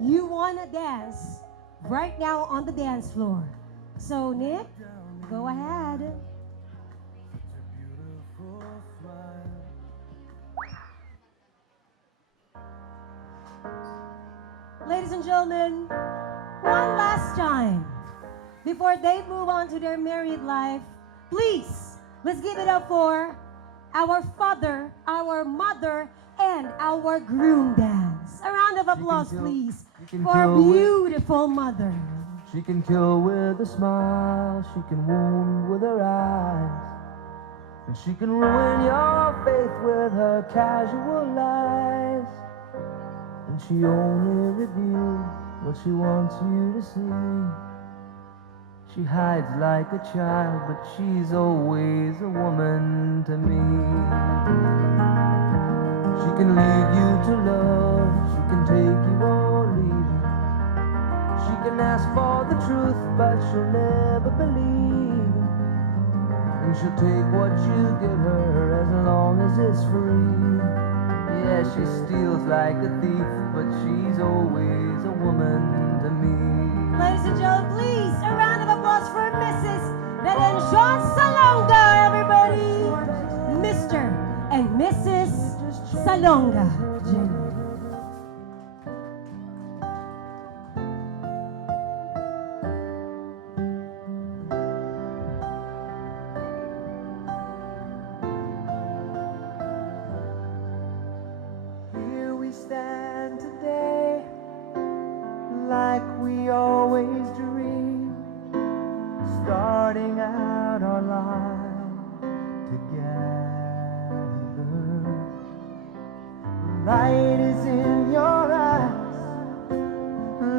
you wanna dance right now on the dance floor. So, Nick, go ahead. Ladies and gentlemen, one last time before they move on to their married life, please, let's give it up for our father, our mother, and our groom dance. A round of applause, please, for our beautiful mother. She can kill with a smile, she can wound with her eyes, and she can ruin your faith with her casual lies. And she only reveals what she wants you to see. She hides like a child, but she's always a woman to me. She can lead you to love, she can take you or leave you. She can ask for the truth, but she'll never believe. And she'll take what you give her as long as it's free. Yeah, she steals like a thief, but she's always a woman to me. Ladies and gentlemen, please, a round of applause for Mrs. Belen John Salonga, everybody. Mr. and Mrs. Salonga. Here we stand today, like we always dreamed, starting out our life together. Light is in your eyes,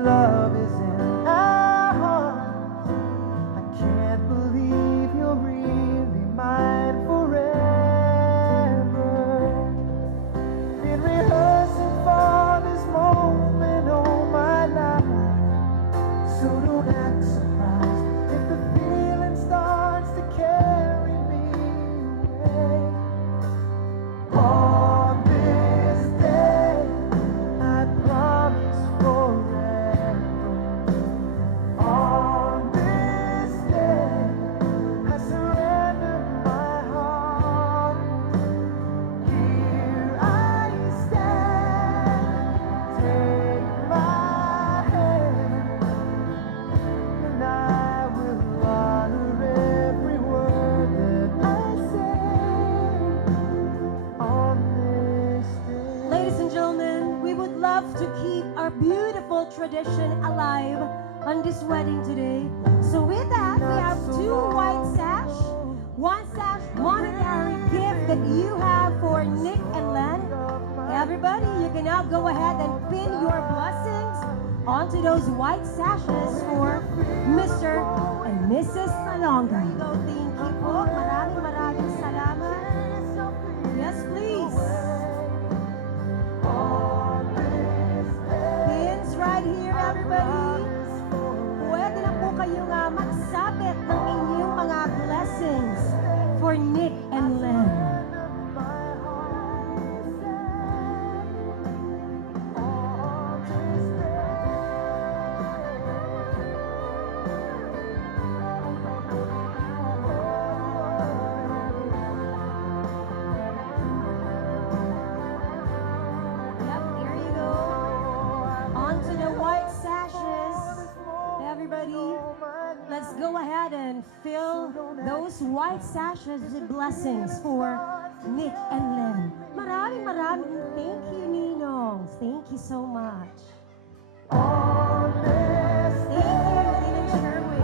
love is in our hearts. I can't believe you're really mine forever. Been rehearsing for this moment all my life, so don't act surprised if the feeling starts to carry me away. On this day, I promise forever. On this day, I surrender my heart. Here I stand, take my hand, and I will honor every word that I say on this day. Ladies and gentlemen, we would love to keep our beautiful tradition alive on this wedding today. So with that, we have two white sash, one sash monetary gift that you have for Nick and Len. Everybody, you can now go ahead and pin your blessings onto those white sashes for Mr. and Mrs. Salonga. Thank you po. Maraming salamat. Yes, please. Pins right here, everybody. Pwede na po kayong magsabit ng inyong mga blessings for Nick and Len. Yep, there you go. Onto the white sashes. Everybody, let's go ahead and fill those white sashes with blessings for Nick and Len. Maraming thank you, Ninong. Thank you so much. Thank you, Ninong Sherwin.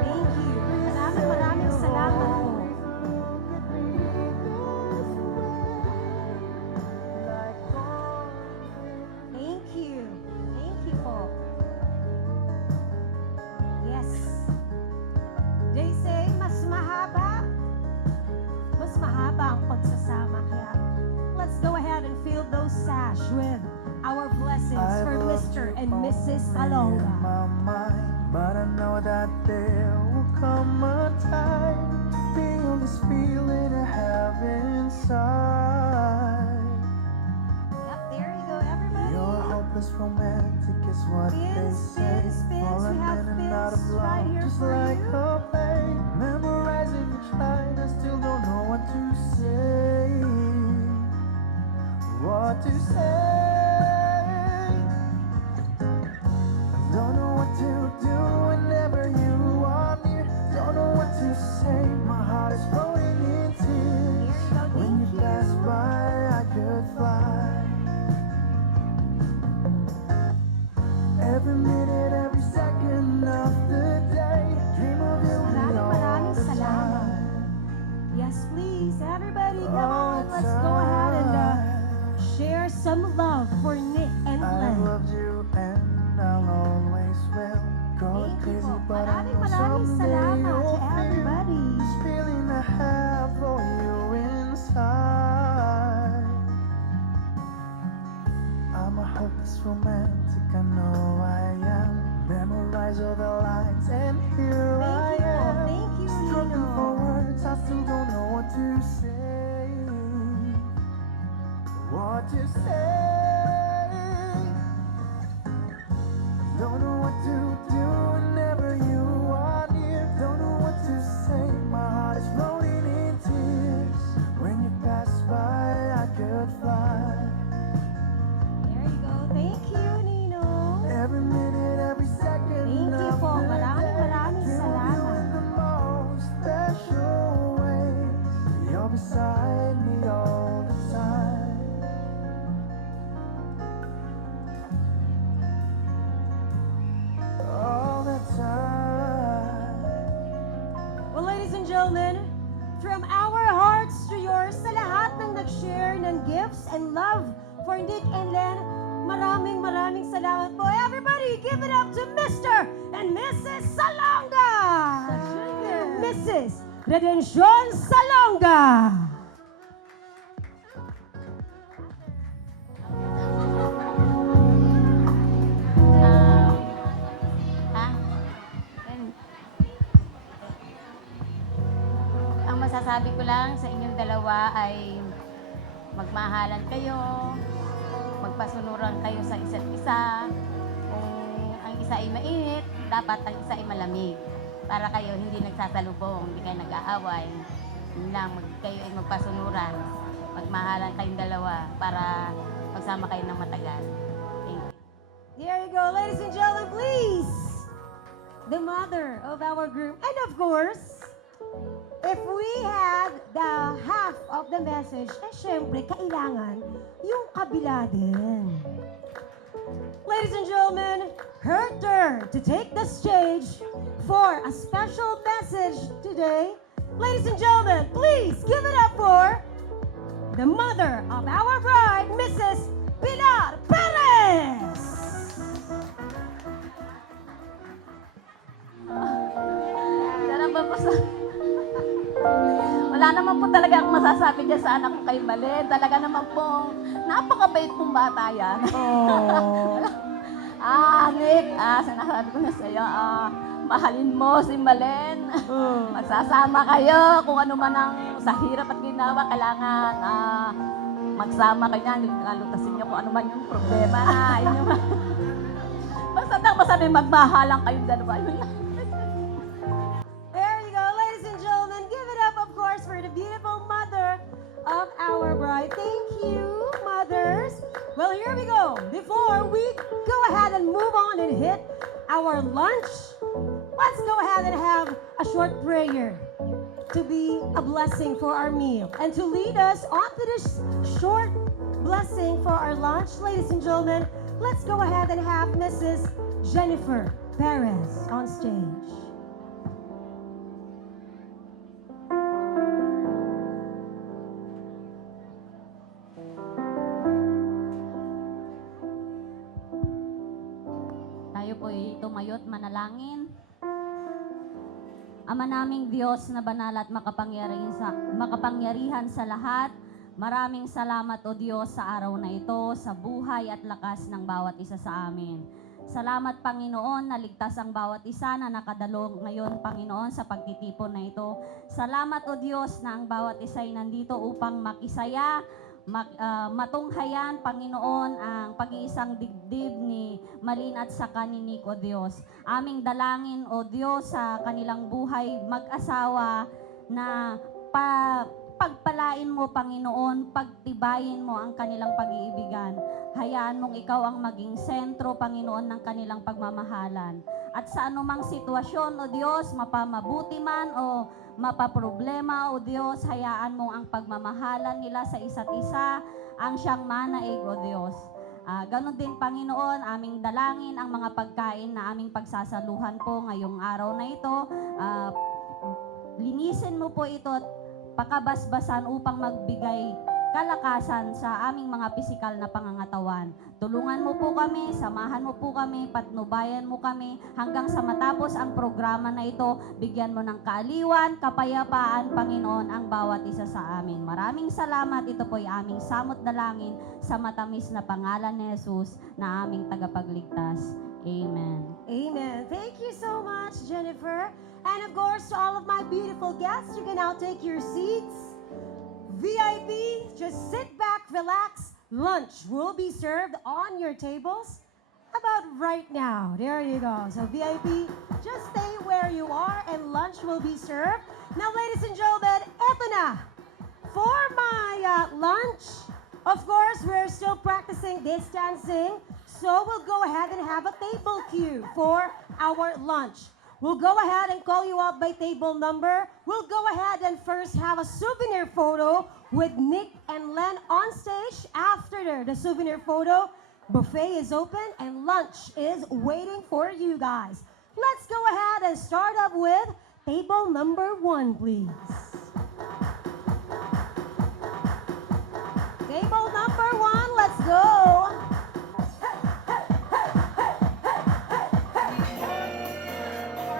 Thank you. Maraming salamat po. rose sash with our blessings for I've loved Mr. you and Mrs. only in Salonga. my mind, but I know that there will come a time to feel this feeling I have inside. Yep, there you go, everybody. You're hopeless romantic is what they Spins, say. spins, spins. We Falling have in and out of spins love, right here just for like you. a play. Memorizing each line, I still don't know what to say. What to say? I don't know what to do whenever you are near. Don't know what to say. My heart is floating in tears. There you go, When you thank pass you. by, I could fly. Every minute, every second of the day, dream of you all the Salamat. time. Yes, please, everybody, come All on. the Let's go ahead and time. share some love for Nick and I Glenn. loved you and I'll always will. Call it Thank you crazy, po. but I know Maraming someday salamat you'll to feel everybody. this feeling I have for you inside. I'm a hopeless romantic, I know I am. Memorize all the lines, and here I Thank you po. am. Thank you, Struggling Nino. for words, I still don't know what to say. What to say? Don't know what to do whenever you are near. Don't know what to say. My heart is floating in tears. When you pass by, I could fly. There you go. Thank you, Nino. Every minute, every second Thank you of po. the Maraming day. maraming Dream of you salamat. in the most special ways. You're beside me all the time. All the time. Well, ladies and gentlemen, from our hearts to yours, sa lahat ng nag-share ng gifts and love for Nick and Len, maraming salamat po. Everybody, give it up to Mr. and Mrs. Salonga! Mrs. Redención Salonga! Ha? Ang masasabi ko lang sa inyong dalawa ay magmahalan kayo, magpasunuran kayo sa isa't isa. Kung ang isa ay mainit, dapat ang isa ay malamig. Para kayo hindi nagsasalubong, hindi kayo nag-aaway. Yun lang, kayo ay magpasunuran. Magmahalan kayong dalawa para magsama kayo ng matagal. Thank you. There you go, ladies and gentlemen, please. The mother of our group. And of course, if we had the half of the message, syempre, kailangan yung kabila din. Ladies and gentlemen, her turn to take the stage for a special message today. Ladies and gentlemen, please give it up for the mother of our bride, Mrs. Pilar Perez. Wala naman po talaga akong masasabi dyan sa anak ko kay Malen. Talaga naman pong napakabait pong bata yan. Oh. Nick, sinasabi ko na sa'yo, mahalin mo si Malen. Magsasama kayo kung ano man ang sa hirap at ginawa, kailangan magsama kayo na. Nalutasin niyo kung ano man yung problema na. Basta masabi, magmahalang kayong dalawa. Yun lang. There you go, ladies and gentlemen. Give it up, of course, for the beautiful mother of our bride. Thank you, mothers. Well, here we go. Before we go ahead and move on and hit our lunch, let's go ahead and have a short prayer to be a blessing for our meal. And to lead us onto this short blessing for our lunch, ladies and gentlemen, let's go ahead and have Mrs. Jennifer Perez on stage. Tayo po'y tumayo't manalangin. Ama naming Diyos na banal at makapangyarihan sa lahat, Maraming salamat, O Diyos, sa araw na ito, sa buhay at lakas ng bawat isa sa amin. Salamat, Panginoon, na ligtas ang bawat isa na nakadalo ngayon, Panginoon, sa pagtitipon na ito. Salamat, O Diyos, na ang bawat isa ay nandito upang makisaya, matunghayan, Panginoon, ang pag-iisang dibdib ni Malin at saka ni Nick, O Diyos. Aming dalangin, O Diyos, sa kanilang buhay mag-asawa na pagpalain mo, Panginoon, pagtibayin mo ang kanilang pag-iibigan. Hayaan mong ikaw ang maging sentro, Panginoon, ng kanilang pagmamahalan. At sa anumang sitwasyon, O Diyos, mapamabuti man o mapaproblema, O Diyos, hayaan mong ang pagmamahalan nila sa isa't isa ang siyang manaig, O Diyos. Ganon din, Panginoon, aming dalangin ang mga pagkain na aming pagsasaluhan po ngayong araw na ito. Linisin mo po ito at pakabasbasan upang magbigay kalakasan sa aming mga pisikal na pangangatawan. Tulungan mo po kami, samahan mo po kami, patnubayan mo kami hanggang sa matapos ang programa na ito. Bigyan mo ng kaaliwan, kapayapaan, Panginoon, ang bawat isa sa amin. Maraming salamat. Ito po'y aming samot dalangin sa matamis na pangalan ni Jesus na aming tagapagligtas. Amen. Amen. Thank you so much, Jennifer. And of course, to all of my beautiful guests, you can now take your seats. VIP, just sit back, relax. Lunch will be served on your tables about right now. There you go. So VIP, just stay where you are and lunch will be served. Now, ladies and gentlemen, eto na. For my lunch, of course, we're still practicing distancing. So we'll go ahead and have a table queue for our lunch. We'll go ahead and call you out by table number. We'll go ahead and first have a souvenir photo with Nick and Len on stage. After the souvenir photo, buffet is open and lunch is waiting for you guys. Let's go ahead and start up with table number 1, please. Table number 1, let's go.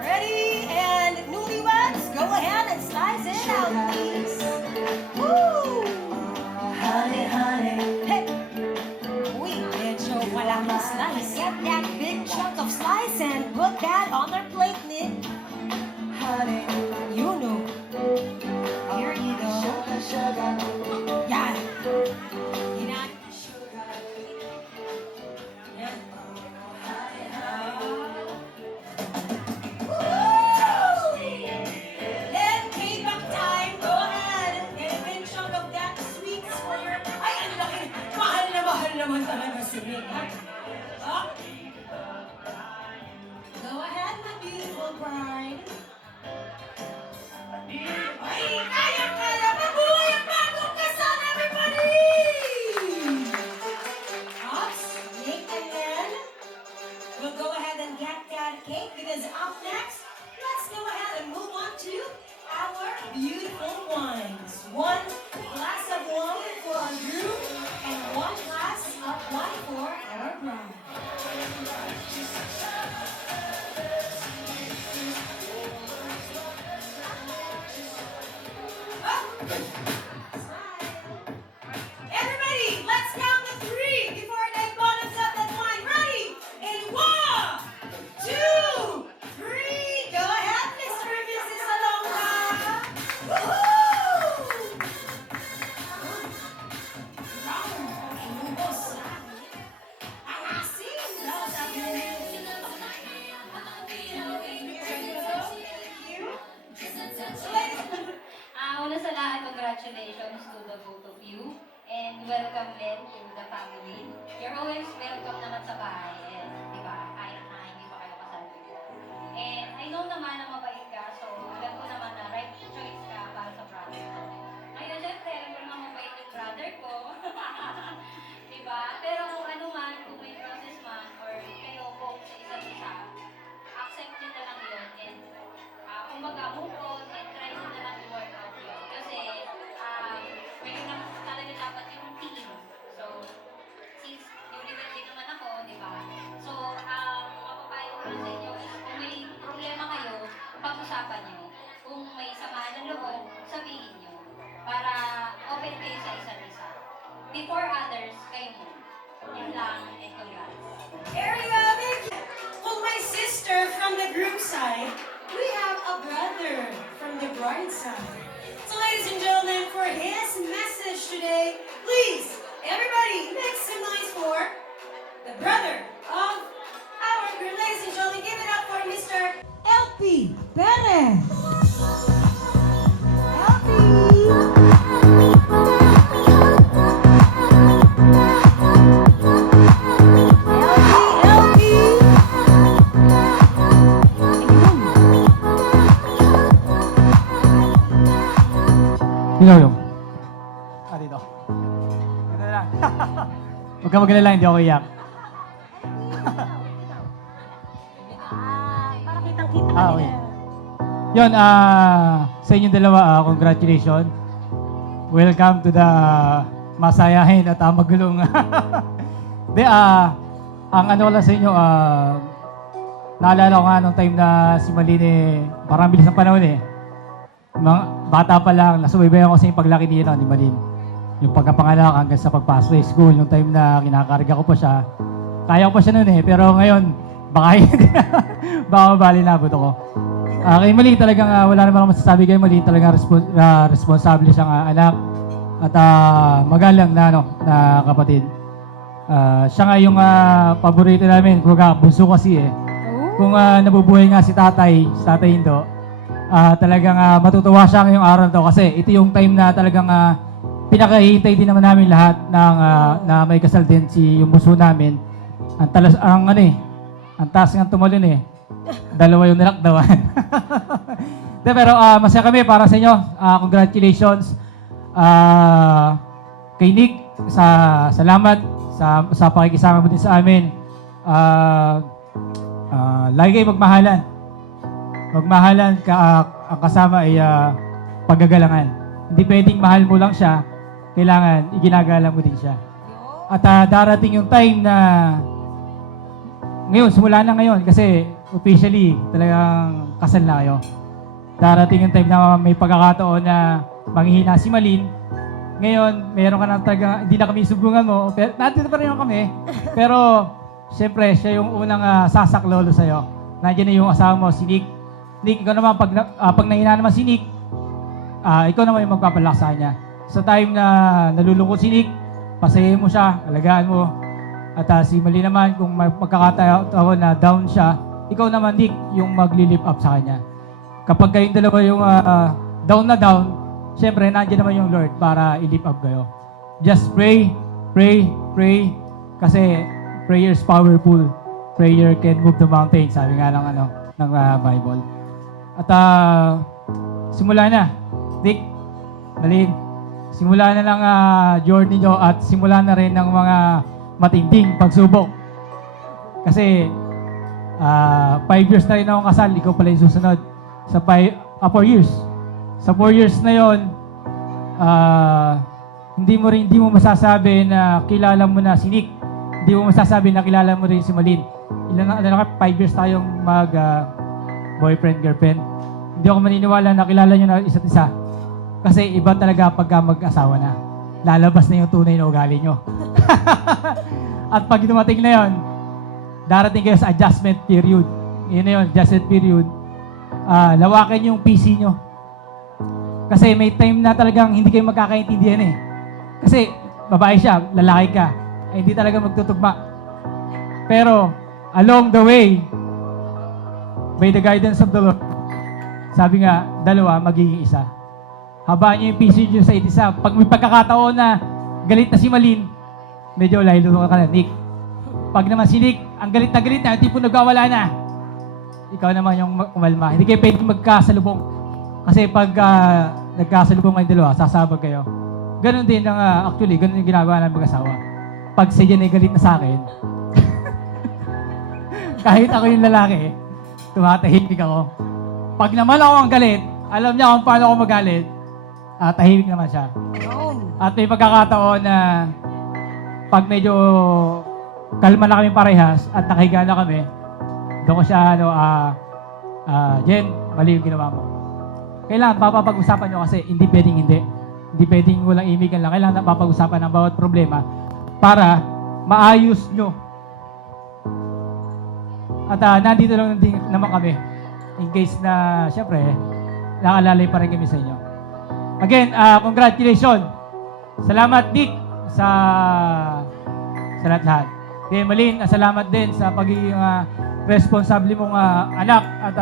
Ready? And newlyweds, go ahead and slice it out, please. Woo! Honey, honey. Hey! Uy, medyo malaking slice. Get that big chunk of slice and put that on their plate, Nick. Honey, you know. Here you go. Yan. Yan. Yan. Then payback time. Go ahead. Get a big chunk of that sweets for your... Ay, ang laki. Mahal na mahal naman talaga si Nick. Huh? Go ahead, my beautiful bride. Ay, kaya-kaya. Mabuhay ang bagong kasal, everybody! Ops, Nick and Len. We'll go ahead and get that cake because up next, let's go ahead and move on to our beautiful wines. 1 glass of wine for our groom and 1 glass of wine for our bride. Everybody, let's count to 3 before they bottoms up that wine. Ready? In 1, 2, 3. Go ahead, Mr. and Mrs. Alonga. Woohoo! Inubos na. Ang asin. Una sa lahat, congratulations to the both of you. And welcome din to the family. You're always welcome naman sa bahay. And, di ba, kahit na hindi pa kayo kasal before. And I know naman na mabait ka, so alam ko naman na right choice ka para sa brother ko. Ngayon, syempre, alam ko naman mabait yung brother ko. Di ba? Pero kung ano man, kung may process man, or kayo po sa isa't isa, accept nyo na lang yun. And kumbaga, move on and try nyo na lang i-work out yun. Kasi, kayo na talaga dapat yung team. So, since newlywed din naman ako, di ba? So, mapapayo ko lang sa inyo is kung may problema kayo, Huwag ka magalala, hindi ako iyak. Para kitang-kita Ah, kanila. okay. Yun, sa inyong dalawa, congratulations. Welcome to the masayahin at magulong. Di, ang ano ko lang sa inyo, naalala ko nga nung time na si Malin parang bilis ng panahon Mga bata pa lang, nasubaybayan ko sa yung paglaki niya ni Malin. Yung pagkapanganak hanggang sa pagpasok sa school, nung time na kinakarga ko pa siya. Kaya ko pa siya noon pero ngayon, baka baka mabali na abot ako. Kay Malin talagang wala naman akong masasabi kay Malin, talagang responsable siyang anak at magalang na kapatid. Siya nga yung paborito namin, bunso kasi Kung nabubuhay nga si Tatay Indo, talagang matutuwa siya ngayong araw na to kasi ito yung time na talagang pinakahihintay din naman namin lahat ng na may kasal din yung bunso namin. Ang taas ng tumalon dalawa yung nilakdawan. Pero masaya kami para sa inyo. Congratulations. Kay Nick, salamat sa pakikisama mo din sa amin. Lagi kayo magmahalan. Magmahalan, ang kasama ay paggagalangan. Hindi pwedeng mahal mo lang siya, kailangan iginagalang mo din siya. At darating yung time na ngayon, simula na ngayon kasi officially talagang kasal na kayo. Darating yung time na may pagkakataon na manghihina si Malin. Ngayon, meron ka na talaga, hindi na kami subungan mo. Pero, nandito pa rin kami. Pero, siyempre, siya yung unang sasaklolo sa'yo. Nandiyan na yung asawa mo, si Nick. Nick, ikaw naman, pag nahina naman si Nick, ikaw naman yung magpapalak sa kanya. Sa time na nalulungkot si Nick, pasayahin mo siya, alagaan mo. At si Mali naman, kung magkakataon na down siya, ikaw naman, Nick, yung magli-lift up sa kanya. Kapag kayong dalawa yung down na down, siyempre, nandiyan naman yung Lord para i-lift up kayo. Just pray, pray, pray, kasi prayer is powerful. Prayer can move the mountain, sabi nga ng Bible. At simula na, Nick, Malin, simula na lang journey nyo at simula na rin ng mga matinding pagsubok. Kasi 5 years na rin akong kasal, ikaw pala yung susunod. Sa 4 years. Sa 4 years na yon, hindi mo masasabi na kilala mo na si Nick. Hindi mo masasabi na kilala mo rin si Malin. 5 years tayong boyfriend, girlfriend. Hindi ako maniniwala na kilala nyo na isa't isa. Kasi iba talaga pagka mag-asawa na. Lalabas na yung tunay na ugali nyo. At pag dumating na yon, darating kayo sa adjustment period. Yun na yun, adjustment period. Lawakan yung PC nyo. Kasi may time na talagang hindi kayo magkakaintindihan Kasi babae siya, lalaki ka. Ay hindi talaga magtutugma. Pero along the way, by the guidance of the Lord, sabi nga, dalawa magiging isa. Habaan niyo yung PC nyo sa isa. Pag may pagkakataon na galit na si Malin, medyo laylo ka na, Nick. Pag naman si Nick, ang galit na, tipo nagwawala na. Ikaw naman yung umalma. Hindi kayo pwedeng magkasalubong. Kasi pag nagkasalubong kayong dalawa, sasabag kayo. Ganon din actually, ganon yung ginagawa ng mag-asawa. Pag si Jen ay galit na sa akin, kahit ako yung lalaki, tumatahimik ako. Pag naman ako ang galit, alam niya kung paano ako magalit, tahimik naman siya. At may pagkakataon na pag medyo kalma na kami parehas at nakahiga na kami, doon ko siya, Jen, mali yung ginawa mo. Kailangan papapag-usapan nyo kasi hindi pwedeng hindi. Hindi pwedeng walang imigan lang. Kailangan papag-usapan ang bawat problema para maayos nyo. At nandito lang din naman kami in case na, syempre, nakalalay pa rin kami sa inyo. Again, congratulations. Salamat, Nick, sa lahat-lahat. Kaya Malin, salamat din sa pagiging responsable mong anak at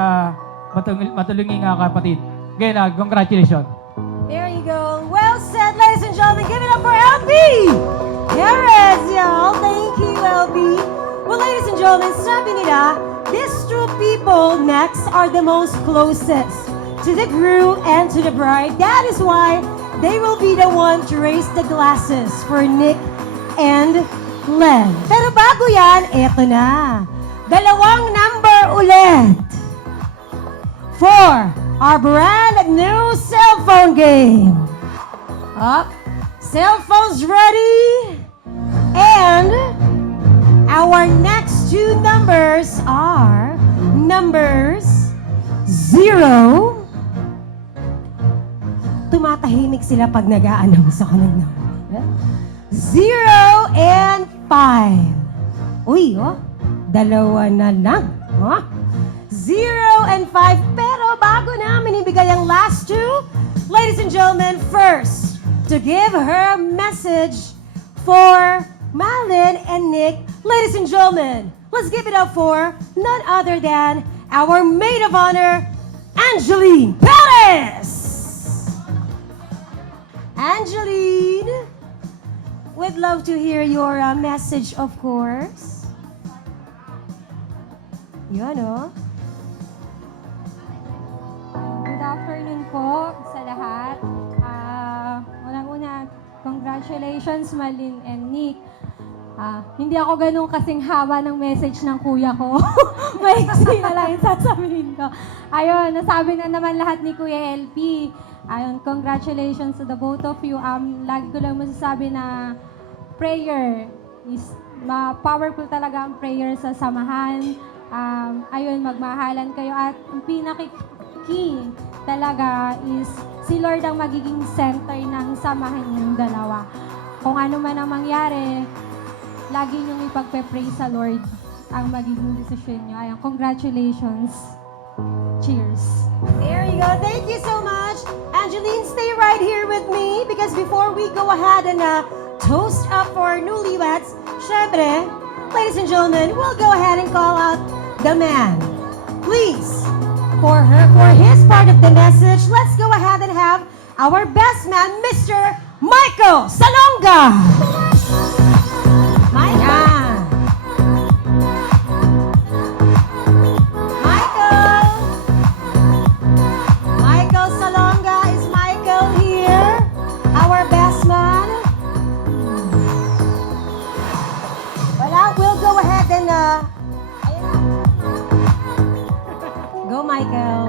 matulunging kapatid. Again, congratulations. There you go. Well said, ladies and gentlemen. Give it up for LB. Yes, y'all. Thank you, LB. Well, ladies and gentlemen, sabi nila, these two people next are the most closest to the groom and to the bride. That is why they will be the one to raise the glasses for Nick and Len. Pero bago yan, eto na. Dalawang number ulit. For our brand new cell phone game. Up. Cell phones ready. And our next two numbers are numbers 0. Tumatahimik sila pag nag-a-announce ako ng number. 0 and 5. Uy, oh. Dalawa na lang. Oh. 0 and 5. Pero bago namin ibigay ang last two, ladies and gentlemen, first, to give her message for Malin and Nick, ladies and gentlemen, let's give it up for none other than our maid of honor, Angeline Perez! Angeline, we'd love to hear your message, of course. Yun, oh. Good afternoon po sa lahat. Unang-una, congratulations Malin and Nick. Hindi ako ganun kasing haba ng message ng kuya ko. Maiksi na lang yung sasabihin ko. Ayun, nasabi na naman lahat ni Kuya LP. Ayun, congratulations to the both of you. Lagi ko lang masasabi na prayer is powerful talaga ang prayer sa samahan. Ayun, magmahalan kayo. At ang pinaka-key talaga is si Lord ang magiging center ng samahan niyong dalawa. Kung ano man ang mangyari, lagi niyong ipagpe-pray sa Lord ang magiging desisyon niyo. Ayun, congratulations. Cheers. There you go. Thank you so much. Angeline, stay right here with me because before we go ahead and toast up for newlyweds, syempre, ladies and gentlemen, we'll go ahead and call out the man. Please, for his part of the message, let's go ahead and have our best man, Mr. Michael Salonga. Michael Salonga, is Michael here? Our best man? Wala, we'll go ahead and ayun na. Go, Michael.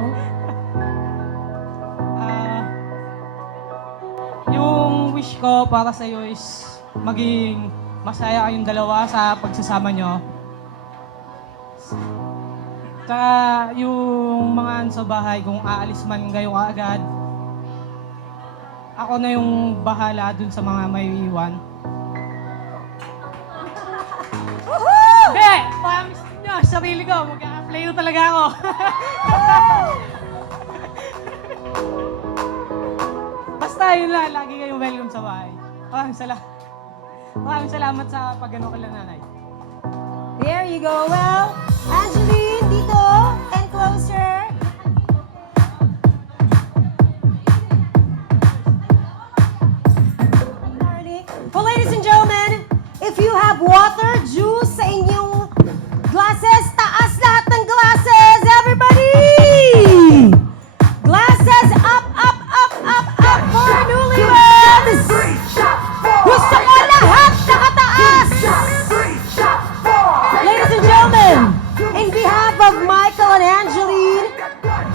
Yung wish ko para sa iyo is maging masaya kayong dalawa sa pagsasama nyo. Tsaka yung mga sa bahay, kung aalis man kayo agad, ako na yung bahala dun sa mga may iwan. Hindi! Promise nyo, sarili ko, mag-a-apply ko talaga ako. Basta yun lang, lagi kayong welcome sa bahay. Maraming salamat sa pag-ano kala nanay. There you go. Well, Angeline, dito and closer. Well, ladies and gentlemen, if you have water, juice sa inyong glasses, taas lahat ng glasses, everybody! Glasses up, up, up, up, up for newlyweds! Gusto ko lahat nakataas! Ladies and gentlemen, in behalf of Michael and Angeline,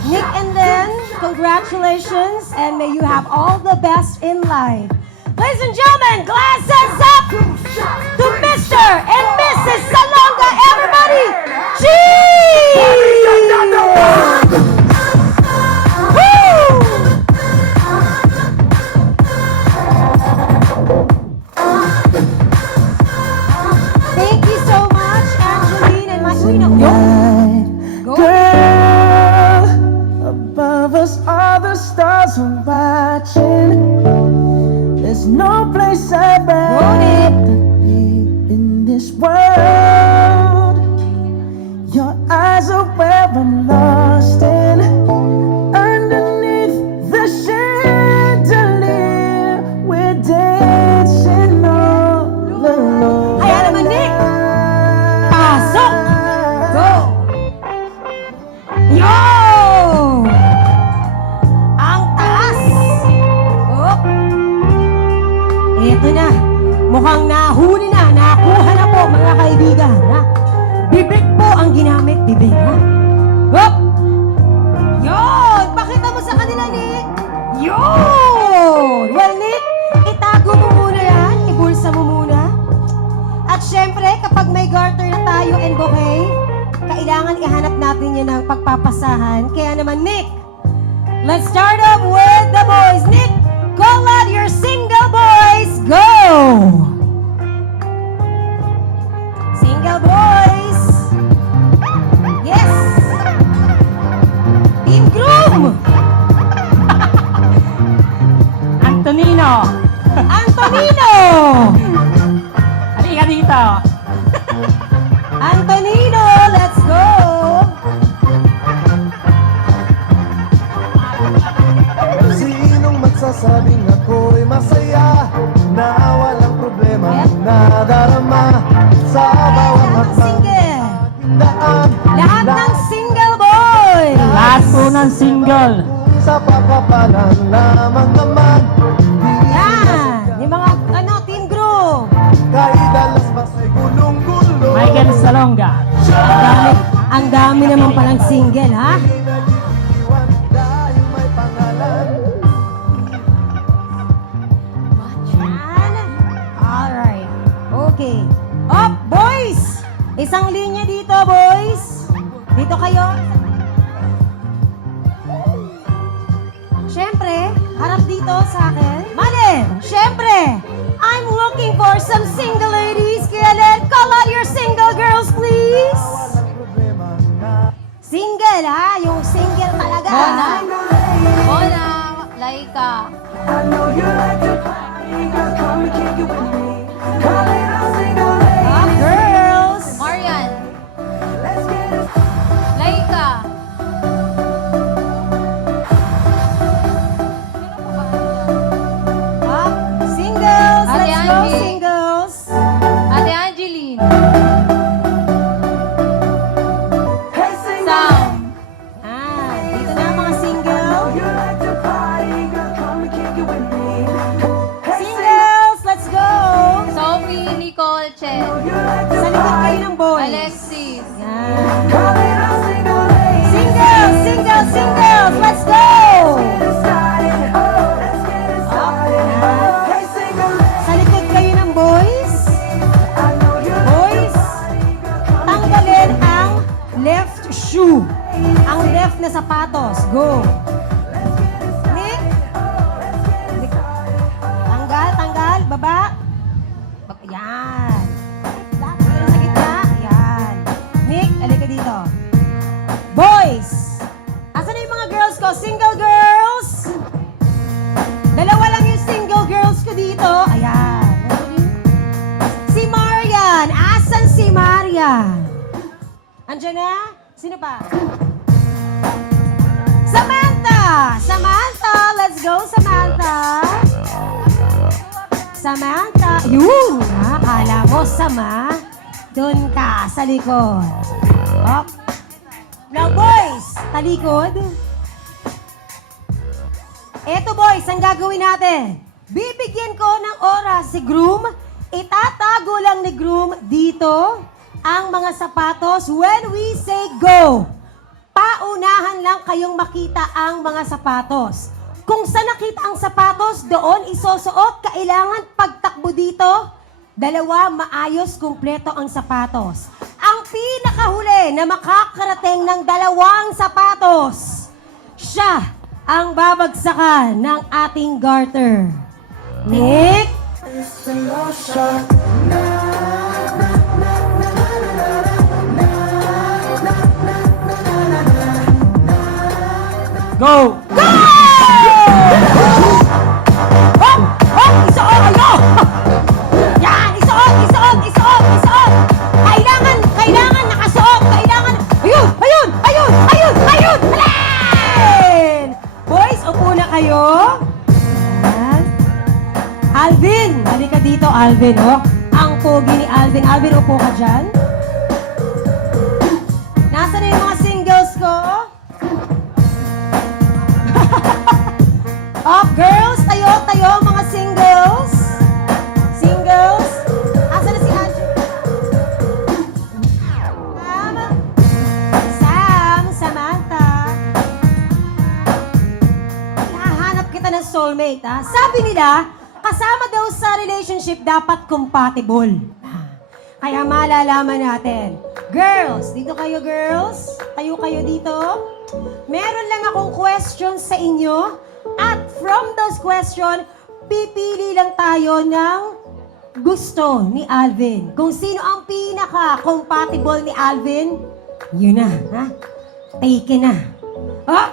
Nick and Lynn, congratulations and may you have all the best in life. Ladies and gentlemen, glasses up to Mr. and Mrs. Salonga, everybody! Cheers! Woo! Thank you so much, Angeline and Go. Girl, above us all the stars are watching. There's no place I'd rather be in this Bibig po ang ginamit. Bibig, ha? Hop! Yun! Pakita mo sa kanila, Nick! Yun! Well, Nick, itago mo muna yan. Ibulsa mo muna. At syempre, kapag may garter na tayo and bouquet, kailangan ihanap natin yun ng pagpapasahan. Kaya naman, Nick, let's start off with the boys. Nick, call out your single boys. Go! Single boys. Yes. Team Groom. Antonino! Antonino. Halika dito! Antonino, let's go. Sinong magsasabing ako'y masaya na walang problema nadarama sa bawat Lahat ng hakbang single. daan. Lahat ng single boys. Lahat po ng single. Sa papapalang lamang naman. Yan. Yung mga, Team Groom. Kahit alas mas ay gulong-gulo. Michael Salonga. Ang dami naman palang single, ha? Pinag-iwan dahil may pangalan. Yan. Alright. Okay. Up, boys! Isang linya dito, boys. Dito kayo. Siyempre, harap dito sa akin. Mali! Siyempre, I'm looking for some single ladies. Kaya let call out your single girls, please. Walang problema na Single, ha? Yung single talaga, ha? Hola, Laika. Up, girls! Marian. Laika. Up, singles! Ate Let's go, Angie. singles! Ate Angeline. Sam. Dito na mga single. Singles, let's go! Sophie, Nicole, Chen. Sa likod kayo ng boys. Alexis. Yan. Singles, singles, singles, let's go! Sa likod kayo ng boys. Boys, tanggalin ang left shoe. Ang left na sapatos. Go! Nick? Nick. Tanggal, tanggal, baba. Yan. Lahat kayo sa gitna. Yan. Nick, alika dito. Boys! Asan na yung mga girls ko? Single girls? Dalawa lang yung single girls ko dito. Ayan. Si Marian. Asan si Marian? Andiyan na? Sino pa? Samantha! Samantha! Let's go, Samantha! Samantha! Yun! Akala mo, Sama? Doon ka, sa likod. Up. Now, boys! Talikod. Eto, boys, ang gagawin natin. Bibigyan ko ng oras si Groom. Itatago lang ni Groom dito ang mga sapatos. When we say go, paunahan lang kayong makita ang mga sapatos. Kung saan nakita ang sapatos, doon isusuot. Kailangan pagtakbo dito, dalawa, maayos, kumpleto ang sapatos. Ang pinakahuli na makakarating ng dalawang sapatos, siya ang babagsakan ng ating garter. Nick? Go! Go! Hop! Hop! Isuot kayo! Yan! Isuot! Isuot! Isuot! Isuot! Kailangan nakasuot! Kailangan... Ayun! Ayun! Ayun! Ayun! Ayun! Alin! Boys, upo na kayo. Yan. Alvin! Halika dito, Alvin, oh. Ang pogi ni Alvin. Alvin, upo ka dyan. Nasaan na yung mga singles ko? Up, girls! Tayo, tayo, mga singles! Singles! Asa na si Angie? ha? Sabi nila, kasama daw sa relationship dapat compatible. Kaya malalaman natin. Girls, dito kayo girls. Tayo kayo dito. Meron lang akong questions sa inyo. At from those questions, pipili lang tayo ng gusto ni Alvin. Kung sino ang pinaka-compatible ni Alvin, yun na, ha? Take na. Oh,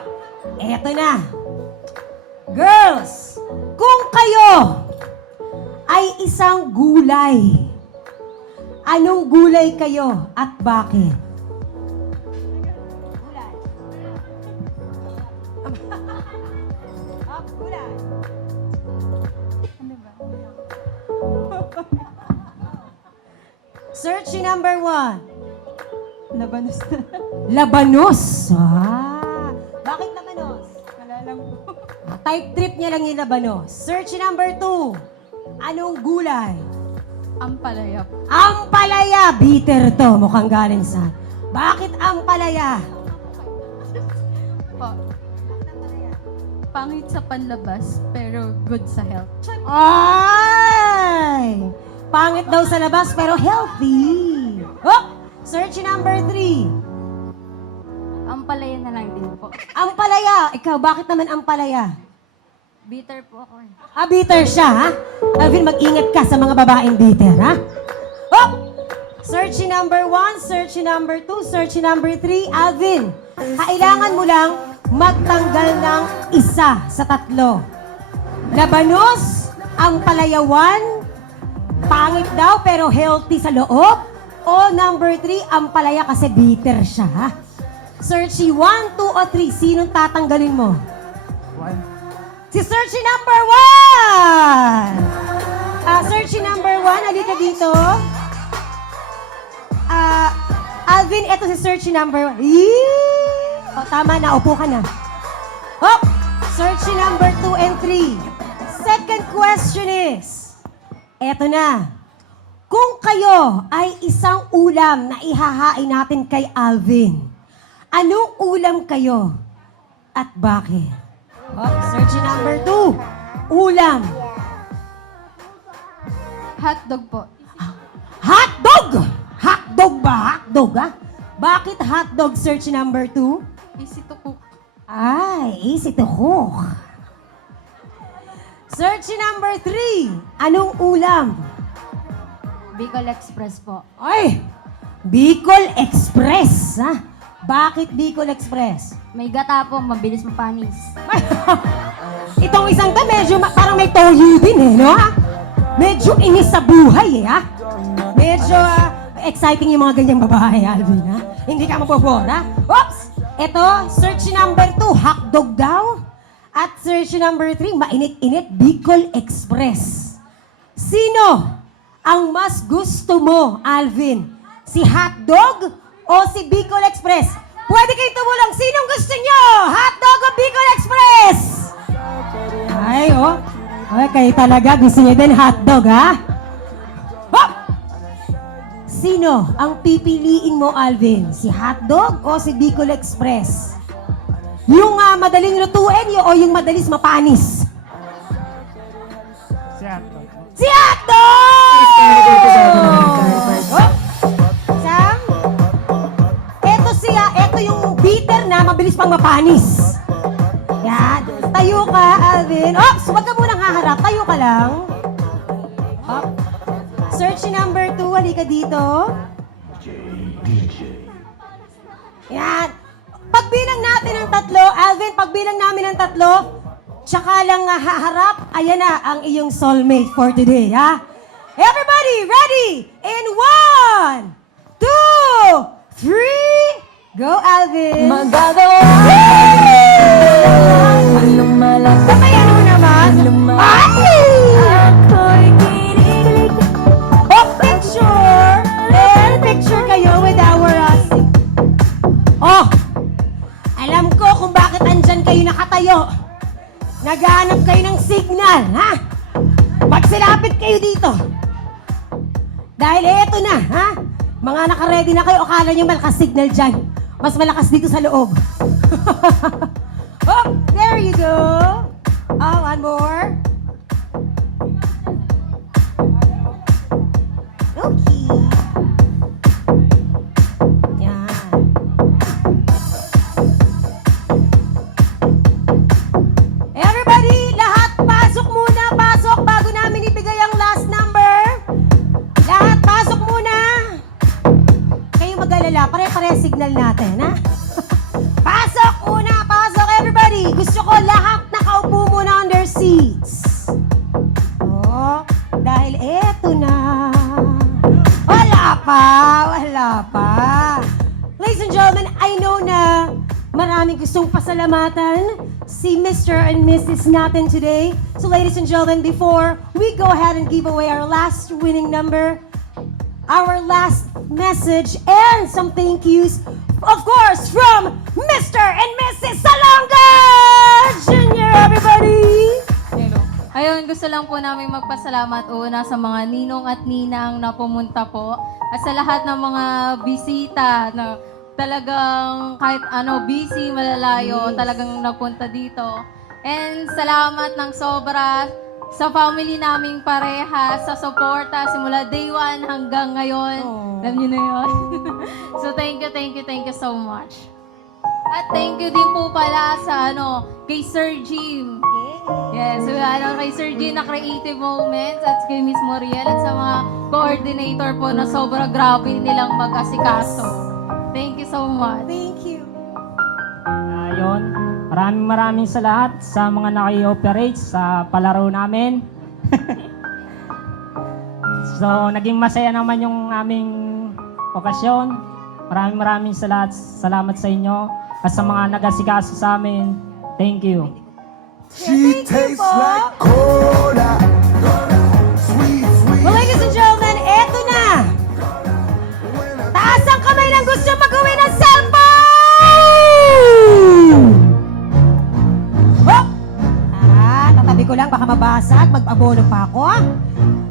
eto na. Girls, kung kayo ay isang gulay, anong gulay kayo at bakit? Gulay. Gulay. Search number 1. Labanos na. Labanos. Bakit labanos? Wala lang po. Type trip niya lang yung labanos. Search number 2. Anong gulay? Ampalaya po. Ampalaya. Bitter to. Mukhang galing sa... Bakit ampalaya? Pangit sa panlabas, pero good sa health. Ay! Pangit daw sa labas pero healthy. Oh! Search number 3. Ampalaya na lang din po. Ampalaya. Ikaw, bakit naman ampalaya? Bitter po ako eh. Bitter siya, ha? Alvin, mag-ingat ka sa mga babaeng bitter, ha? Oh! Search number 1, search number 2, search number 3. Alvin, kailangan mo lang magtanggal ng isa sa tatlo. Labanos, ampalayawan, pangit daw pero healthy sa loob. O number 3, ampalaya kasi bitter siya, ha? Searchy 1, 2, o 3. Sinong tatanggalin mo? Si Searchy number 1! Searchy number 1, halika dito. Alvin, eto si Searchy number 1. Oh, tama na, upo ka na. Oh, Searchy number 2 and 3. Second question is, eto na. Kung kayo ay isang ulam na ihahain natin kay Alvin, anong ulam kayo at bakit? Oh, search number 2. Ulam. Hotdog po. Hotdog! Hotdog ba? Hotdog, ha? Bakit hotdog search number 2? Easy to cook. Ay, easy to cook. Search number 3. Anong ulam? Bicol Express po. Ay! Bicol Express, ha? Bakit Bicol Express? May gata po, mabilis mapanis. Itong isang to, medyo parang may toyo din eh, no? Medyo inis sa buhay eh, ha? Medyo exciting yung mga ganyang babae, Alvin, ha? Hindi ka mabobora. Oops! Ito, search number 2, hotdog daw. At search number 3, mainit-init, Bicol Express. Sino ang mas gusto mo, Alvin? Si hotdog o si Bicol Express? Pwede kayo tumulong. Sinong gusto nyo? Hotdog o Bicol Express? Ay, oh. Ay, kayo talaga. Gusto nyo din hotdog, ha? Hop! Sino ang pipiliin mo, Alvin? Si hotdog o si Bicol Express? Yung madaling lutuin o yung madalis mapanis? Si hotdog! Oh! Sam? Ito yung bitter na mabilis pang mapanis. Yan. Tayo ka, Alvin. Oops! Huwag ka munang haharap. Tayo ka lang. Hop. Search number 2. Halika dito. Yan. Pagbilang natin ng 3, Alvin, pagbilang namin ng 3, tsaka lang haharap, ayan na ang iyong soulmate for today, ha? Everybody, ready? In 1, 2, 3, go, Alvin! Magagawa ang lumalas. Sabayan mo naman! Ay! Ako'y kinikilig. Oh, picture! And picture kayo with our Oh! Alam ko kung bakit andyan kayo nakatayo. Naghahanap kayo ng signal, ha? Magsilapit kayo dito. Dahil eto na, ha? Mga naka-ready na kayo, akala nyo malakas signal dyan. Mas malakas dito sa loob. Oh, there you go. one more. Okay. Yan. Everybody, lahat pasok muna. Pasok bago namin ibigay ang last number. Lahat pasok muna. Kayo mag-alala. Pare-pare signal natin, ha? Pasok muna. Pasok, everybody. Gusto ko lahat nakaupo muna on their seats. Oh, dahil eto na. Wala pa. Ladies and gentlemen, I know na maraming gustong pasalamatan si Mr. and Mrs. natin today. So ladies and gentlemen, before we go ahead and give away our last winning number, our last message and some thank yous, of course, from Mr. and Mrs. Salonga Jr. Everybody! Ayun, gusto lang po namin magpasalamat una sa mga ninong at ninang na pumunta po at sa lahat ng mga bisita na talagang kahit ano, busy, malalayo, talagang napunta dito. And salamat ng sobra sa family naming pareha, sa suporta simula day 1 hanggang ngayon. Alam niyo na yun. So thank you so much. At thank you din po pala sa kay Sir Jim. Yes, kay Sir Jim na Creative Moments at kay Miss Moriel at sa mga coordinator po na sobra grabe nilang mag-asikaso. Thank you so much. Thank you. Ayun, maraming sa lahat sa mga naki-operate sa palaro namin. So, naging masaya naman yung aming okasyon. Maraming sa lahat. Salamat sa inyo. At sa mga nag-asikaso sa amin, thank you. She tastes like cola, sweet, sweet. Well, ladies and gentlemen, eto na! Taas ang kamay ng gusto mag-uwi ng cellphone! Hop! Tatabi ko lang, baka mabasa at mag-abono pa ako.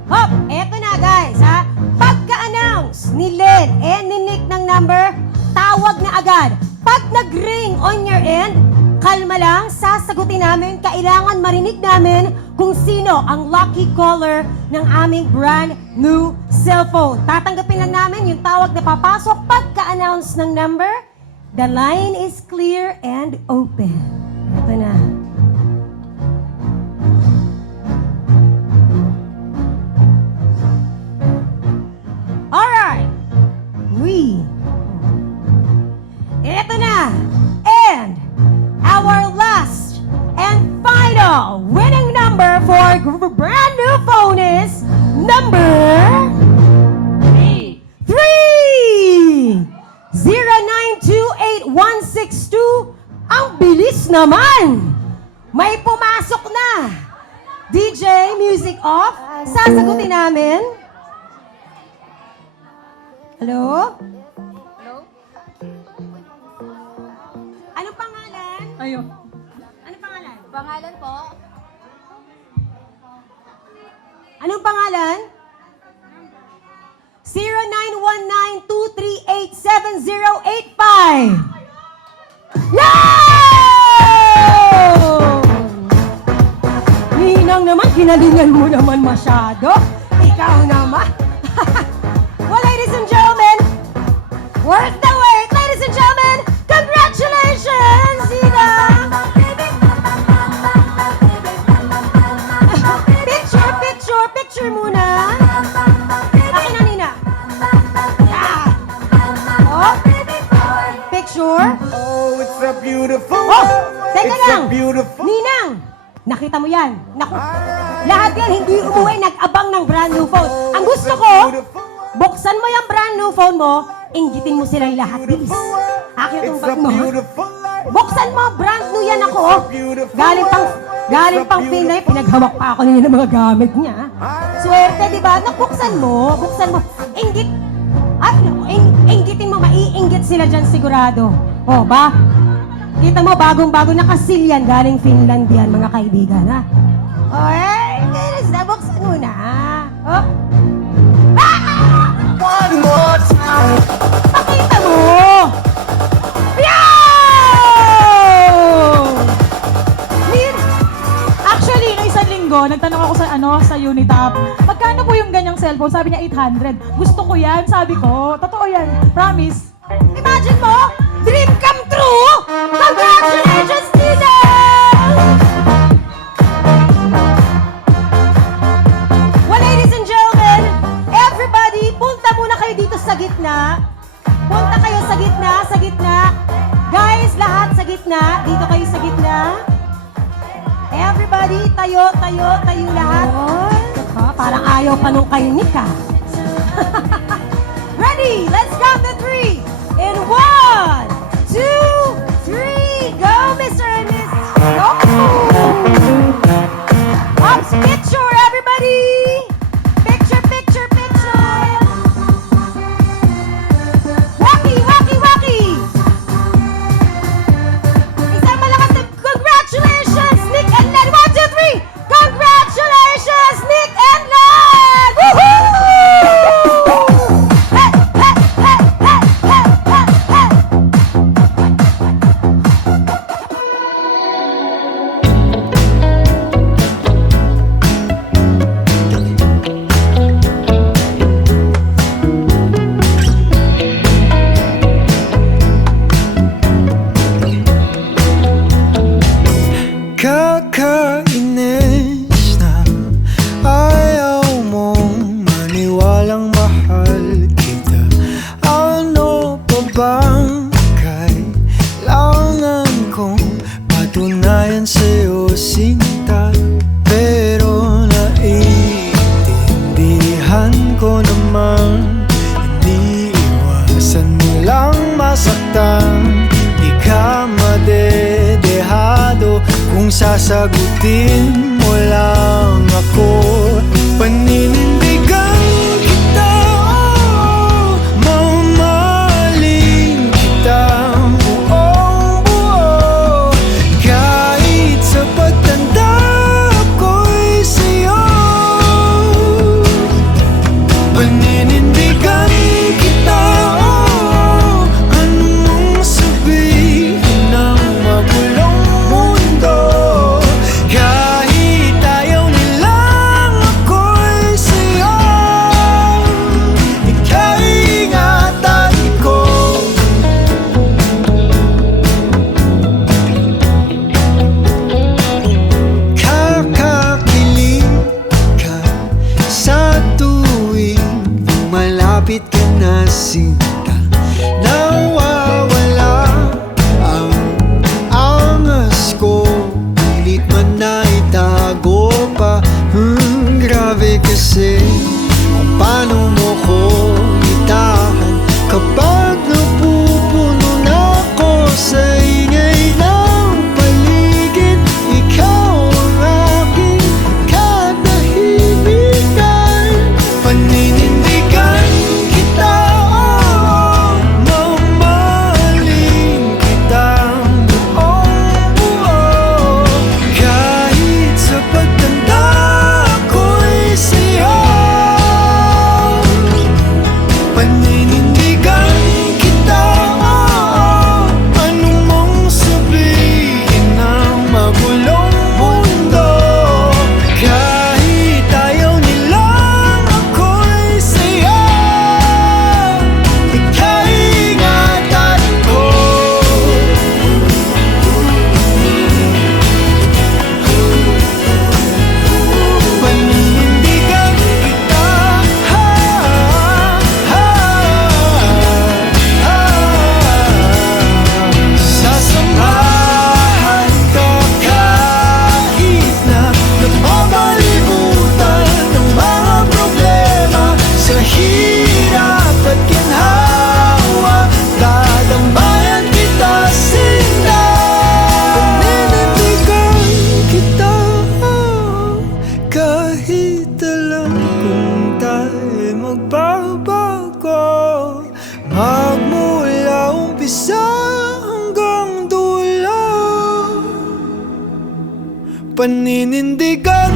Hop! Eto na, guys, ha? Pagka-announce ni Len and ni Nick ng number, tawag na agad. Pag nag-ring on your end, kalma lang, sasagutin namin. Kailangan marinig namin kung sino ang lucky caller ng aming brand new cellphone. Tatanggapin lang namin yung tawag na papasok pagka-announce ng number. The line is clear and open. Ito na. Alright. Ito na. And our last and final winning number for brand new phone is number 309286162. Ang bilis naman. May pumasok na. DJ, music off. Sasagutin namin. Hello? Anong pangalan? Ayun. Anong pangalan? Pangalan po? Anong pangalan? 0919-238-7085. No! Ninang naman, kinalingan mo naman masyado. Ikaw naman. Well, ladies and gentlemen, worth the wait. Ladies and gentlemen, congratulations, Ninang! Picture muna. Akin na, Nina. Oh, picture. Oh, it's a beautiful Oh, world. teka It's lang. a beautiful. Ninang, nakita mo yan. Naku, lahat yan hindi umuwi, nag-abang ng brand new phone. Ang gusto ko, buksan mo yung brand new phone mo, inggitin mo silang lahat, bilis. Akin itong It's a bag mo, ha? beautiful life. Buksan mo, brand new yan ako, oh. Galing pang Pinay, pinaghawak pa ako niya ng mga gamit niya. Swerte, di ba? Buksan mo. Inggit. Ay, naku, inggitin mo, maiinggit sila dyan sigurado. O, ba? Kita mo, bagong-bago nakasil yan, galing Finland yan, mga kaibigan, ha? O, buksan mo na. Oh. One more time. Pakita mo! Yo! cellphone, sabi niya 800. Gusto ko yan, sabi ko. Totoo yan, promise. Imagine mo, dream come true! Congratulations, Tina! Well, ladies and gentlemen, everybody, punta muna kayo dito sa gitna. Punta kayo sa gitna, sa gitna. Guys, lahat sa gitna. Dito kayo sa gitna. Everybody, tayo, tayo, tayo lahat. Parang ayaw pa nung kay Nick, ah. Ready? Let's count to 3. In 1, 2, 3. Go, Mr. and Miss. Go! Pops, picture, everybody! Picture, picture, picture! Waki, waki, waki! Isang malakas na congratulations, Nick and Len! 1, 2, 3! Congratulations, Nick and Len! Woohoo! Hey, hey, hey, hey, hey, hey, hey! Kakainis na ayaw mong maniwalang mahal kita. Ano pa bang kailangan kong patunayan sa'yo, sinta? Pero naiintindihan ko naman, hindi iwasan mo lang masaktan. Di ka madedehado kung sasagutin mo lang ako. Paninindigan kita, oh, mamahalin kita buong buo. Kahit sa pagtanda ko'y sa'yo. Paninindigan kita, oh, anong sabihin ng magulong mundo. Kahit ayaw nilang ako'y sa'yo, ika'y ingatan ko. Kakakilig ka sa tuwing malapit ka na, sinta. Nawawala ang angas ko, pilit man na itago pa. Grabe kasi kung paano mo ko itahan kapag napupuno na ako sa ingay ng paligid. Ikaw ang aking katahimikan. Paninindigan kita, oh, mamahalin kita buong buo. Kahit sa pagtanda ko'y sa'yo. Paninindigan kita, oh, anong mong sabihin ng magulong mundo. Kahit ayaw nilang ako'y sa'yo, ika'y ingatan ko. Paninindigan kita, ha, ha, ha. Sasamahan ka kahit na napapalibutan ng mga problema. Sa hirap at ginhawa, dadambayan kita, sinta. Paninindigan kita, kahit alam kung tayo magbabago. Magmula umpisa hanggang dulo, paninindigan